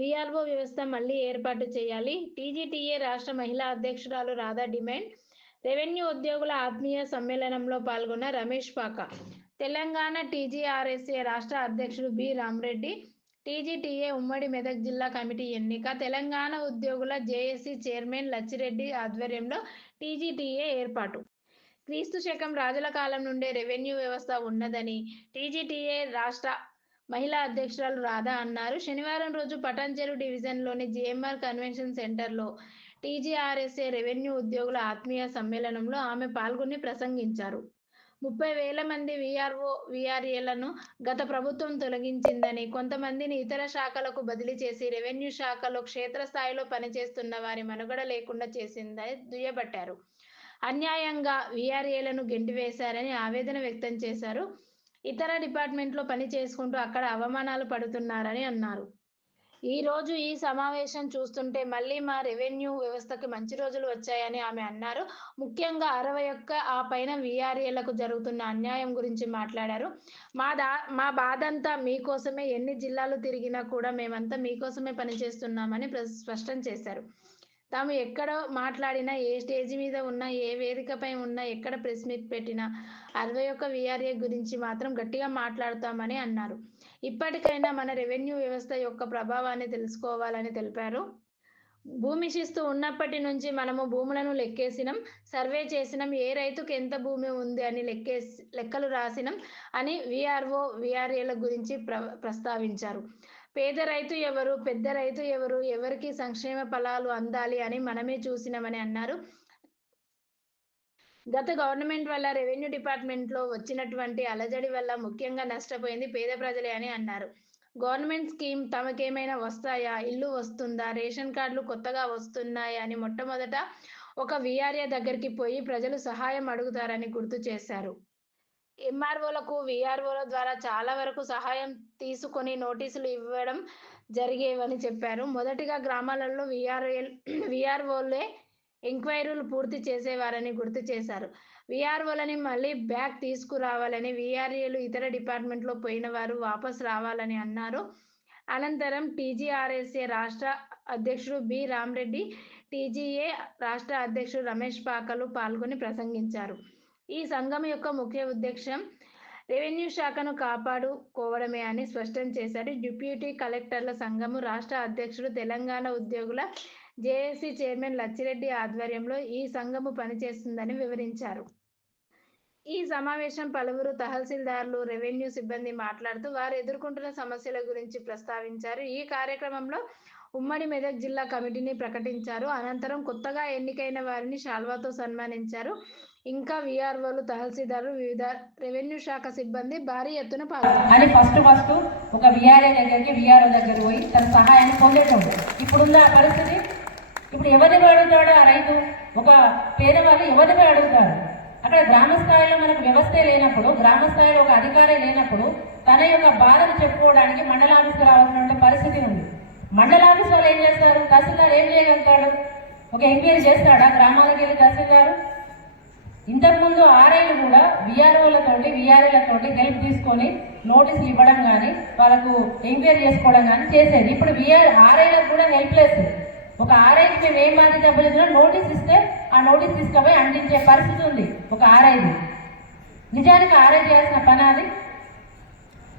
VRO వ్యవస్థ మళ్ళీ ఏర్పాటు చేయాలి. టీజీటీఏ రాష్ట్ర మహిళా అధ్యక్షురాలు రాధా డిమాండ్. రెవెన్యూ ఉద్యోగుల ఆత్మీయ సమ్మేళనంలో పాల్గొన్న రమేష్ పాక. తెలంగాణ టీజీఆర్ఎస్ఏ రాష్ట్ర అధ్యక్షుడు బి. రామరెడ్డి. టీజీటీఏ ఉమ్మడి మెదక్ జిల్లా కమిటీ ఎన్నిక. తెలంగాణ ఉద్యోగుల జేఏసీ చైర్మన్ లచ్చిరెడ్డి ఆధ్వర్యంలో టీజీటీఏ ఏర్పాటు. క్రీస్తు శకం రాజుల కాలం నుండే రెవెన్యూ వ్యవస్థ ఉన్నదని టీజీటీఏ రాష్ట్ర మహిళా అధ్యక్షురాలు రాధా అన్నారు. శనివారం రోజు పటాన్చెరు డివిజన్లోని జిఎంఆర్ కన్వెన్షన్ సెంటర్లో టీజీఆర్ఎస్ఏ రెవెన్యూ ఉద్యోగుల ఆత్మీయ సమ్మేళనంలో ఆమె పాల్గొని ప్రసంగించారు. ముప్పై వేల మంది విఆర్ఓ విఆర్ఏలను గత ప్రభుత్వం తొలగించిందని కొంతమందిని ఇతర శాఖలకు బదిలీ చేసి రెవెన్యూ శాఖలో క్షేత్రస్థాయిలో పనిచేస్తున్న వారి మనుగడ లేకుండా చేసిందని దుయ్యబట్టారు. అన్యాయంగా విఆర్ఏలను గెంటివేశారని ఆవేదన వ్యక్తం చేశారు. ఇతర డిపార్ట్మెంట్లో పని చేసుకుంటూ అక్కడ అవమానాలు పడుతున్నారని అన్నారు. ఈ రోజు ఈ సమావేశం చూస్తుంటే మళ్ళీ మా రెవెన్యూ వ్యవస్థకి మంచి రోజులు వచ్చాయని ఆమె అన్నారు. ముఖ్యంగా అరవై ఒక్క ఆ పైన విఆర్ఏలకు జరుగుతున్న అన్యాయం గురించి మాట్లాడారు. మా దా మా బాధంతా మీకోసమే ఎన్ని జిల్లాలు తిరిగినా కూడా మేమంతా మీకోసమే పనిచేస్తున్నామని ప్ర- స్పష్టం చేశారు. తాము ఎక్కడ మాట్లాడినా ఏ స్టేజ్ మీద ఉన్నా ఏ వేదికపై ఉన్నా ఎక్కడ ప్రెస్ మీట్ పెట్టినా అరవై ఒక్క విఆర్ఏ గురించి మాత్రం గట్టిగా మాట్లాడతామని అన్నారు. ఇప్పటికైనా మన రెవెన్యూ వ్యవస్థ యొక్క ప్రభావాన్ని తెలుసుకోవాలని తెలిపారు. భూమి శిస్తు ఉన్నప్పటి నుంచి మనము భూములను లెక్కేసినాం సర్వే చేసినాం ఏ రైతుకు ఎంత భూమి ఉంది అని లెక్కేసి లెక్కలు రాసినాం అని విఆర్ఓ విఆర్ఏల గురించి ప్ర ప్రస్తావించారు. పేద రైతు ఎవరు పెద్ద రైతు ఎవరు ఎవరికి సంక్షేమ ఫలాలు అందాలి అని మనమే చూసినామని అన్నారు. గత గవర్నమెంట్ వల్ల రెవెన్యూ డిపార్ట్మెంట్లో వచ్చినటువంటి అలజడి వల్ల ముఖ్యంగా నష్టపోయింది పేద ప్రజలే అని అన్నారు. గవర్నమెంట్ స్కీమ్ తమకేమైనా వస్తాయా? ఇల్లు వస్తుందా? రేషన్ కార్డులు కొత్తగా వస్తున్నాయా? అని మొట్టమొదట ఒక విఆర్ఏ దగ్గరికి పోయి ప్రజలు సహాయం అడుగుతారని గుర్తు చేశారు. ఎంఆర్ఓలకు విఆర్ఓల ద్వారా చాలా వరకు సహాయం తీసుకొని నోటీసులు ఇవ్వడం జరిగేవని చెప్పారు. మొదటిగా గ్రామాలలో విఆర్ఎల్ విఆర్ఓలే ఎంక్వైరీలు పూర్తి చేసేవారని గుర్తు చేశారు. విఆర్ఓలని మళ్ళీ బ్యాక్ తీసుకురావాలని విఆర్ఏలు ఇతర డిపార్ట్మెంట్లో పోయిన వారు వాపస్ రావాలని అన్నారు. అనంతరం టీజీఆర్ఎస్ఏ రాష్ట్ర అధ్యక్షుడు బి రామరెడ్డి టీజీఏ రాష్ట్ర అధ్యక్షుడు రమేష్ పాకలు పాల్గొని ప్రసంగించారు. ఈ సంఘం యొక్క ముఖ్య ఉద్దేశం రెవెన్యూ శాఖను కాపాడుకోవడమే అని స్పష్టం చేశారు. డిప్యూటీ కలెక్టర్ల సంఘము రాష్ట్ర అధ్యక్షుడు తెలంగాణ ఉద్యోగుల జేఏసీ చైర్మన్ లచ్చిరెడ్డి ఆధ్వర్యంలో ఈ సంఘము పనిచేస్తుందని వివరించారు. ఈ సమావేశం పలువురు తహసీల్దార్లు రెవెన్యూ సిబ్బంది మాట్లాడుతూ వారు ఎదుర్కొంటున్న సమస్యల గురించి ప్రస్తావించారు. ఈ కార్యక్రమంలో ఉమ్మడి మెదక్ జిల్లా కమిటీని ప్రకటించారు. అనంతరం కొత్తగా ఎన్నికైన వారిని శాల్వాతో సన్మానించారు. ఇంకా విఆర్ఓలు తహసీల్దారు వివిధ రెవెన్యూ శాఖ సిబ్బంది భారీ ఎత్తున పాల్గొన్నారు. అని ఫస్ట్ ఫస్ట్ ఒక విఆర్ఏ దగ్గరికి విఆర్ఓ దగ్గర పోయి తన సహాయాన్ని పొందేటోడు. ఇప్పుడున్న పరిస్థితి ఇప్పుడు ఎవరిని అడుగుతాడు ఆ రైతు? ఒక పేదవాళ్ళు ఎవరిని అడుగుతారు? అక్కడ గ్రామ స్థాయిలో మనకు వ్యవస్థే లేనప్పుడు గ్రామ స్థాయిలో ఒక అధికారే లేనప్పుడు తన యొక్క బాధను చెప్పుకోవడానికి మండలాఫీస్కి రావాల్సినటువంటి పరిస్థితి ఉంది. మండలాఫీస్ వాళ్ళు ఏం చేస్తారు? తహసీల్దార్ ఏం చేయగలుగుతాడు? ఒక ఎంక్వైరీ చేస్తాడా? గ్రామాలకు వెళ్ళి తహసీల్దారు ఇంతకుముందు ఆర్ఐలు కూడా విఆర్ఓలతోటి విఆర్ఏలతోటి హెల్ప్ తీసుకొని నోటీసులు ఇవ్వడం కానీ వాళ్ళకు ఎంక్వైరీ చేసుకోవడం కానీ చేసేది. ఇప్పుడు విఆర్ ఆర్ఐలకు కూడా హెల్ప్లెస్ ఒక ఆర్ఐకి మేము ఏం బాధ్యత అవ్వలేదు నోటీస్ ఇస్తే ఆ నోటీస్ తీసుకుపోయి అందించే పరిస్థితి ఉంది ఒక ఆర్ఐది నిజానికి ఆర్ఐ చేయాల్సిన పని అది.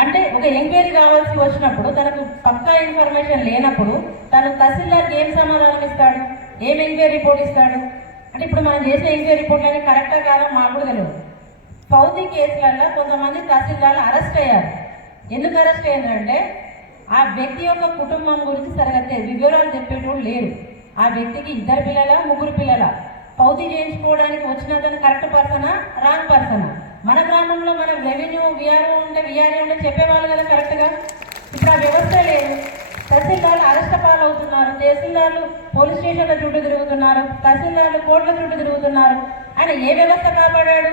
అంటే ఒక ఎంక్వైరీ కావాల్సి వచ్చినప్పుడు తనకు పక్కా ఇన్ఫర్మేషన్ లేనప్పుడు తను తహసీల్దార్కి ఏం సమాధానం ఇస్తాడు? ఏం ఎంక్వైరీ రిపోర్ట్ ఇస్తాడు? అంటే ఇప్పుడు మనం చేసే ఎంక్వైరీ రిపోర్ట్ అనేది కరెక్టా కాదా మాకు కూడా తెలియదు. పౌతి కేసులలో కొంతమంది తహసీల్దార్లు అరెస్ట్ అయ్యారు. ఎందుకు అరెస్ట్ అయ్యారంటే ఆ వ్యక్తి యొక్క కుటుంబం గురించి సరిగ్గా వివరాలు చెప్పేటోడు లేరు ఆ వ్యక్తికి ఇద్దరు పిల్లల ముగ్గురు పిల్లల. పౌతి చేయించుకోవడానికి వచ్చిన అతను కరెక్ట్ పర్సనా రాంగ్ పర్సనా మన గ్రామంలో మన రెవెన్యూ విఆర్ఓ ఉంటే విఆర్ఓ ఉంటే చెప్పేవాళ్ళు కదా కరెక్ట్గా ఇప్పుడు ఆ వ్యవస్థ లేదు. తహసీల్దార్లు అరెస్ట్ పాలవుతున్నారు. తహసీల్దార్లు పోలీస్ స్టేషన్ల చుట్టూ తిరుగుతున్నారు. తహసీల్దార్లు కోర్టుల చుట్టూ తిరుగుతున్నారు. ఆయన ఏ వ్యవస్థ కాపాడాడు?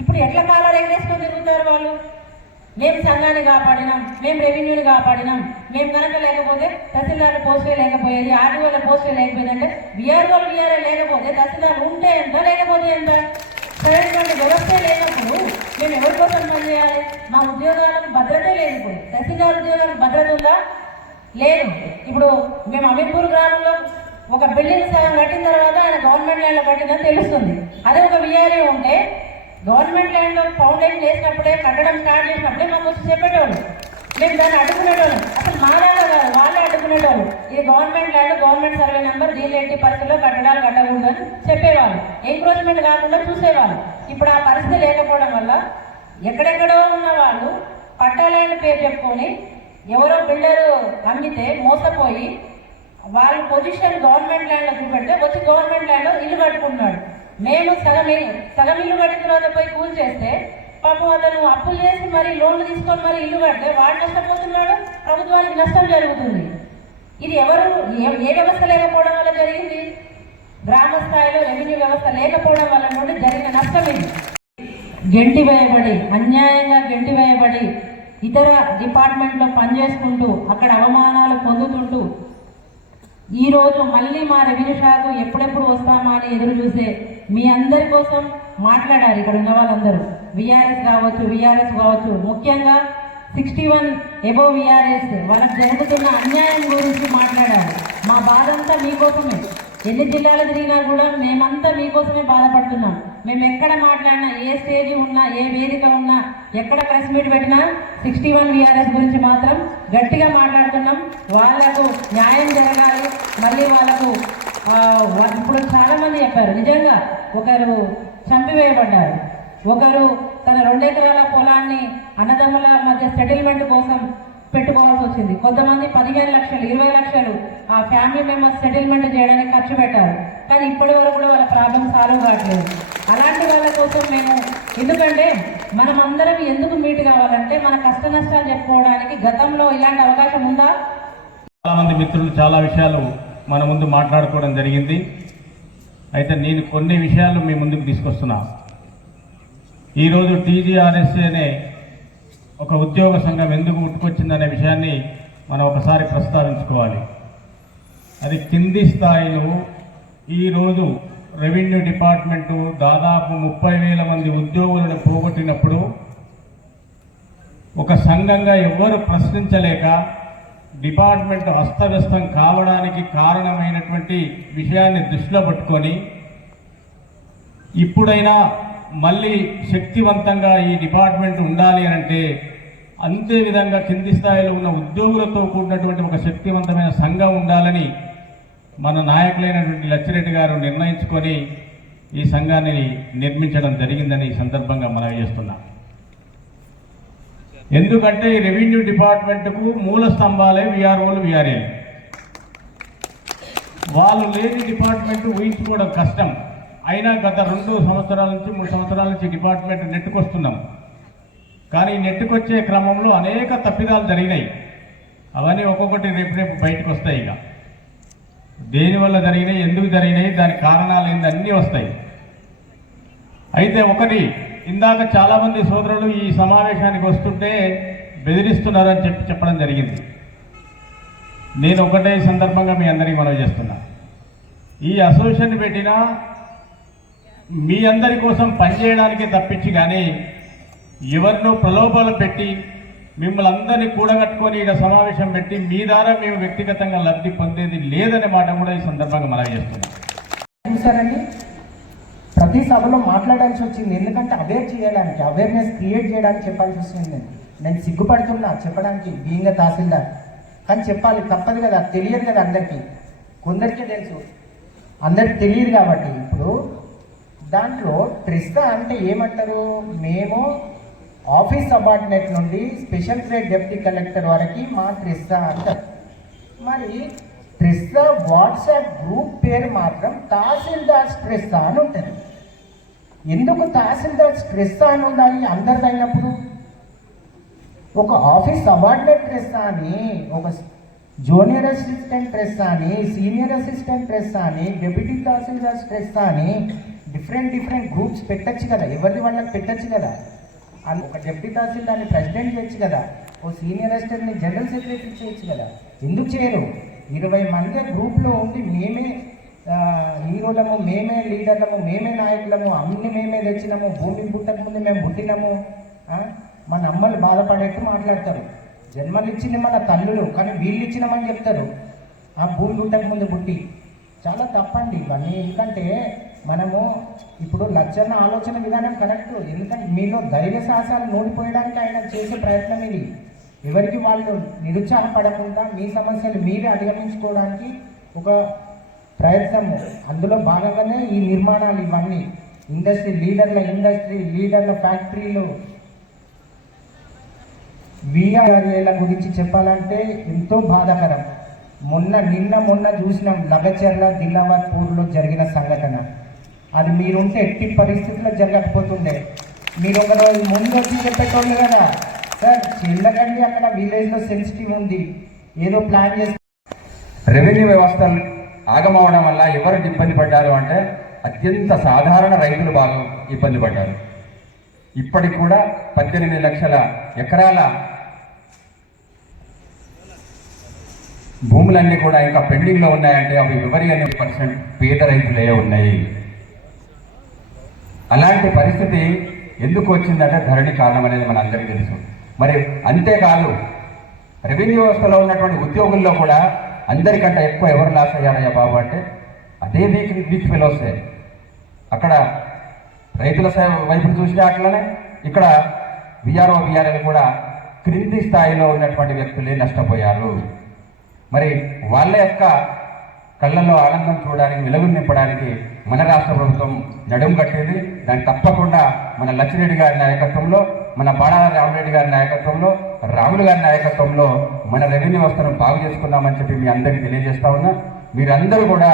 ఇప్పుడు ఎట్లా కాలాలు ఎగరేసుకొని తిరుగుతారు వాళ్ళు? మేము సంఘాన్ని కాపాడినాం. మేము రెవెన్యూని కాపాడినాం. మేము కనుక లేకపోతే తహసీల్దార్ల పోస్టే లేకపోయేది ఆర్డీఓల పోస్టే లేకపోయిందంటే బీఆర్ఓలు బీఆర్ఏ లేకపోతే తహసీల్దార్లు ఉంటే ఎంత లేకపోతే ఎంత? సరైనటువంటి వ్యవస్థ లేనప్పుడు మేము ఎవరి కోసం పనిచేయాలి మా ఉద్యోగాలకు భద్రత లేదు తహసీల్దార్ ఉద్యోగాలకు భద్రత ఉందా? లేదు. ఇప్పుడు మేము అమీర్పూర్ గ్రామంలో ఒక బిల్డింగ్ సగం కట్టిన తర్వాత ఆయన గవర్నమెంట్ ల్యాండ్లో కట్టిందని తెలుస్తుంది. అదే ఒక విఆర్ఏ ఉంటే గవర్నమెంట్ ల్యాండ్లో ఫౌండేషన్ చేసినప్పుడే కట్టడం స్టార్ట్ చేసినప్పుడే మాకు వచ్చి చెప్పేటోళ్ళు. మేము దాన్ని అడ్డుకునేటోళ్ళు. అసలు మారాలో కాదు వాళ్ళే అడ్డుకునేటోళ్ళు. ఇది government land government survey number దీని ఎట్టి పరిస్థితుల్లో కట్టడాలు కట్టకూడదు అని చెప్పేవాళ్ళు. ఎంక్రోచ్మెంట్ కాకుండా చూసేవాళ్ళు. ఇప్పుడు ఆ పరిస్థితి లేకపోవడం వల్ల ఎక్కడెక్కడో ఉన్న వాళ్ళు పట్టాలని పేరు చెప్పుకొని ఎవరో బిల్డరు అమ్మితే మోసపోయి వాళ్ళ పొజిషన్ గవర్నమెంట్ ల్యాండ్లో చూపెడితే వచ్చి గవర్నమెంట్ ల్యాండ్లో ఇల్లు కట్టుకుంటున్నాడు. మేము సగం సగం ఇల్లు కట్టిన తర్వాత పోయి కూల్ చేస్తే పాపం అతను అప్పులు చేసి మరి లోన్లు తీసుకొని మరి ఇల్లు కడితే వాడు నష్టపోతున్నాడు ప్రభుత్వానికి నష్టం జరుగుతుంది. ఇది ఎవరు ఏ- ఏ వ్యవస్థ లేకపోవడం వల్ల జరిగింది? గ్రామ స్థాయిలో రెవెన్యూ వ్యవస్థ లేకపోవడం వల్ల నుండి జరిగిన నష్టం ఇది గెంటి వేయబడి అన్యాయంగా గెంటి వేయబడి ఇతర డిపార్ట్మెంట్లో పనిచేసుకుంటూ అక్కడ అవమానాలు పొందుతుంటూ ఈరోజు మళ్ళీ మా రెవెన్యూ శాఖ ఎప్పుడెప్పుడు వస్తామా అని ఎదురు చూసే మీ అందరి కోసం మాట్లాడారు ఇక్కడ ఉన్న వాళ్ళందరూ. విఆర్ఎస్ కావచ్చు విఆర్ఎస్ కావచ్చు. ముఖ్యంగా సిక్స్టీ వన్ ఎబో విఆర్ఎస్ వాళ్ళకి జరుగుతున్న అన్యాయం గురించి మాట్లాడారు. మా బాధంతా మీకోసమే. ఎన్ని జిల్లాలు తిరిగినా కూడా మేమంతా మీకోసమే బాధపడుతున్నాం. మేము ఎక్కడ మాట్లాడినా ఏ స్టేజ్ ఉన్నా ఏ వేదిక ఉన్నా ఎక్కడ ప్రెస్ మీట్ పెట్టినా సిక్స్టీ వన్ విఆర్ఎస్ గురించి మాత్రం గట్టిగా మాట్లాడుతున్నాం. వాళ్ళకు న్యాయం జరగాలి. మళ్ళీ వాళ్ళకు ఇప్పుడు చాలామంది చెప్పారు నిజంగా ఒకరు చంపివేయబడ్డారు. ఒకరు తన రెండు ఎకరాల పొలాన్ని అన్నదమ్ముల మధ్య సెటిల్మెంట్ కోసం పెట్టుకోవాల్సి వచ్చింది. కొంతమంది పదిహేను లక్షలు ఇరవై లక్షలు ఆ ఫ్యామిలీ మెంబర్స్ సెటిల్మెంట్ చేయడానికి ఖర్చు పెట్టారు. కానీ ఇప్పటి వరకు కూడా వాళ్ళ ప్రాబ్లం సాల్వ్ కావట్లేదు. అలాంటి వాళ్ళ కోసం మేము ఎందుకంటే మనం అందరం ఎందుకు మీట్ కావాలంటే మన కష్ట నష్టాలు చెప్పుకోవడానికి గతంలో ఇలాంటి అవకాశం ఉందా? చాలా మంది మిత్రులు చాలా విషయాలు మన ముందు మాట్లాడుకోవడం జరిగింది. అయితే నేను కొన్ని విషయాలు మీ ముందుకు తీసుకొస్తున్నా. ఈరోజు టీజీఆర్ఎస్ అనే ఒక ఉద్యోగ సంఘం ఎందుకు పుట్టుకొచ్చిందనే విషయాన్ని మనం ఒకసారి ప్రస్తావించుకోవాలి. అది కింది స్థాయిలో ఈరోజు రెవెన్యూ డిపార్ట్మెంటు దాదాపు ముప్పై వేల మంది ఉద్యోగులను పోగొట్టినప్పుడు ఒక సంఘంగా ఎవ్వరు ప్రశ్నించలేక డిపార్ట్మెంట్ అస్తవ్యస్తం కావడానికి కారణమైనటువంటి విషయాన్ని దృష్టిలో పట్టుకొని ఇప్పుడైనా మళ్ళీ శక్తివంతంగా ఈ డిపార్ట్మెంట్ ఉండాలి అని అంటే అంతే విధంగా కింది స్థాయిలో ఉన్న ఉద్యోగులతో కూడినటువంటి ఒక శక్తివంతమైన సంఘం ఉండాలని మన నాయకులైనటువంటి లచ్చిరెడ్డి గారు నిర్ణయించుకొని ఈ సంఘాన్ని నిర్మించడం జరిగిందని ఈ సందర్భంగా మనవి చేస్తున్నాం. ఎందుకంటే ఈ రెవెన్యూ డిపార్ట్మెంట్కు మూల స్తంభాలే విఆర్ఓలు విఆర్ఏలు. వాళ్ళు లేని డిపార్ట్మెంట్ ఊహించుకోవడం కష్టం. అయినా గత రెండు సంవత్సరాల నుంచి మూడు సంవత్సరాల నుంచి డిపార్ట్మెంట్ నెట్టుకొస్తున్నాం. కానీ నెట్టుకొచ్చే క్రమంలో అనేక తప్పిదాలు జరిగినాయి. అవన్నీ ఒక్కొక్కటి రేపు రేపు బయటకు వస్తాయి ఇక. దేనివల్ల జరిగినాయి ఎందుకు జరిగినాయి దాని కారణాలు ఏంది అన్నీ వస్తాయి. అయితే ఒకటి ఇందాక చాలామంది సోదరులు ఈ సమావేశానికి వస్తుంటే బెదిరిస్తున్నారు అని చెప్పి చెప్పడం జరిగింది. నేను ఒకటే సందర్భంగా మీ అందరికీ మనవి చేస్తున్నా. ఈ అసోసియేషన్ పెట్టినా మీ అందరి కోసం పనిచేయడానికే తప్పించి కానీ ఎవరినో ప్రలోభాలు పెట్టి మిమ్మల్ని అందరినీ కూడగట్టుకొని ఇక్కడ సమావేశం పెట్టి మీ ద్వారా మేము వ్యక్తిగతంగా లబ్ధి పొందేది లేదనే మాట కూడా ఈ సందర్భంగా మనం చేస్తున్నాం. చూసారండి? ప్రతి సభలో మాట్లాడాల్సి వచ్చింది. ఎందుకంటే అవేర్ చేయడానికి అవేర్నెస్ క్రియేట్ చేయడానికి చెప్పాల్సి వస్తుంది. నేను సిగ్గుపడుతున్నా చెప్పడానికి బీయింగ్ తహసీల్దార్. కానీ చెప్పాలి తప్పదు కదా తెలియదు కదా అందరికీ. కొందరికీ తెలుసు. అందరికి తెలియదు కాబట్టి ఇప్పుడు దాంట్లో ట్రిస్తా అంటే ఏమంటారు? మేము ఆఫీస్ సబార్డినేట్ నుండి స్పెషల్ గ్రేడ్ డెప్యూటీ కలెక్టర్ వరకు మా ట్రిస్తా అంటారు. మరి ట్రిస్తా వాట్సాప్ గ్రూప్ పేరు మాత్రం తహసీల్దార్ ట్రిస్తా అని ఉంటుంది. ఎందుకు తహసీల్దార్ ట్రిస్తా అని ఉండాలి అందరిదైనప్పుడు ఒక ఆఫీస్ సబార్డినేట్ ట్రిస్తా అని ఒక జూనియర్ అసిస్టెంట్ ట్రెస్తా అని సీనియర్ అసిస్టెంట్ ట్రెస్తా అని డెప్యూటీ తహసీల్దార్ ట్రెస్తా అని డిఫరెంట్ డిఫరెంట్ గ్రూప్స్ పెట్టచ్చు కదా ఎవరిది వాళ్ళకి పెట్టచ్చు కదా? ఒక డిప్యూటీ తహసీల్దార్ని ప్రెసిడెంట్ చేయొచ్చు కదా. ఓ సీనియర్ అసిస్టెంట్ని జనరల్ సెక్రటరీ చేయొచ్చు కదా. ఎందుకు చేయరు? ఇరవై మంది గ్రూప్లో ఉండి మేమే హీరోలము మేమే లీడర్లము మేమే నాయకులము అన్ని మేమే తెచ్చినాము భూమి పుట్టకముందు మేము పుట్టినాము మన అమ్మలు బాధపడేట్టు మాట్లాడతారు. జన్మలు ఇచ్చింది మన తల్లులు కానీ వీళ్ళు ఇచ్చినామని చెప్తారు. ఆ భూమి పుట్టకముందు పుట్టి. చాలా తప్పండి. ఇవన్నీ ఎందుకంటే మనము ఇప్పుడు లచ్చన్న ఆలోచన విధానం కరెక్ట్. ఎందుకంటే మీలో ధైర్య సాహసాలు నూడిపోయడానికి ఆయన చేసే ప్రయత్నం ఇది. ఎవరికి వాళ్ళు నిరుత్సాహపడకుండా మీ సమస్యలు మీరే అధిగమించుకోవడానికి ఒక ప్రయత్నము. అందులో భాగంగానే ఈ నిర్మాణాలు ఇవన్నీ. ఇండస్ట్రీ లీడర్ల ఇండస్ట్రీ లీడర్ల ఫ్యాక్టరీలు. వీఆర్ఏల గురించి చెప్పాలంటే ఎంతో బాధాకరం. మొన్న నిన్న మొన్న చూసినాం లగచర్ల దిల్లాబాద్పూర్లో జరిగిన సంఘటన. అది మీరుంటే ఎట్టి పరిస్థితుల్లో జరగకపోతుండే. మీరు ఒక రోజు ముందు వచ్చి చెప్పేటోళ్ళు కదా. సార్ చిల్లకండి అక్కడ విలేజ్లో సెన్సిటివ్ ఉంది. ఏదో ప్లాన్ చేసి రెవెన్యూ వ్యవస్థలు ఆగమవడం వల్ల ఎవరు ఇబ్బంది పడ్డారు అంటే అత్యంత సాధారణ రైతులు బాగా ఇబ్బంది పడ్డారు. ఇప్పటికి కూడా పద్దెనిమిది లక్షల ఎకరాల భూములన్నీ కూడా ఇంకా పెండింగ్లో ఉన్నాయంటే అవి ఎవరి అనే పర్సెంట్ పేద రైతులే ఉన్నాయి. అలాంటి పరిస్థితి ఎందుకు వచ్చిందంటే ధరణి కారణం అనేది మన అందరికీ తెలుసు. మరి అంతేకాదు రెవెన్యూ వ్యవస్థలో ఉన్నటువంటి ఉద్యోగుల్లో కూడా అందరికంటే ఎక్కువ ఎవరు లాస్ అయ్యారయ్యా బాబు అంటే అదే వీక్ వీక్ ఫెలోసే అక్కడ రైతుల సై- వైపు చూసినా అట్లనే ఇక్కడ విఆర్ఓ విఆర్ఎల్ కూడా క్రింది స్థాయిలో ఉన్నటువంటి వ్యక్తులే నష్టపోయారు. మరి వాళ్ళ యొక్క కళ్ళల్లో ఆనందం చూడడానికి వెలుగు నింపడానికి మన రాష్ట్ర ప్రభుత్వం నడుం కట్టేది. దాన్ని తప్పకుండా మన లచ్చిరెడ్డి గారి నాయకత్వంలో మన బాణాల రామరెడ్డి గారి నాయకత్వంలో రాములు గారి నాయకత్వంలో మన రెవెన్యూ వ్యవస్థను బాగు చేసుకుందామని చెప్పి మీ అందరికీ తెలియజేస్తా ఉన్నా. మీరందరూ కూడా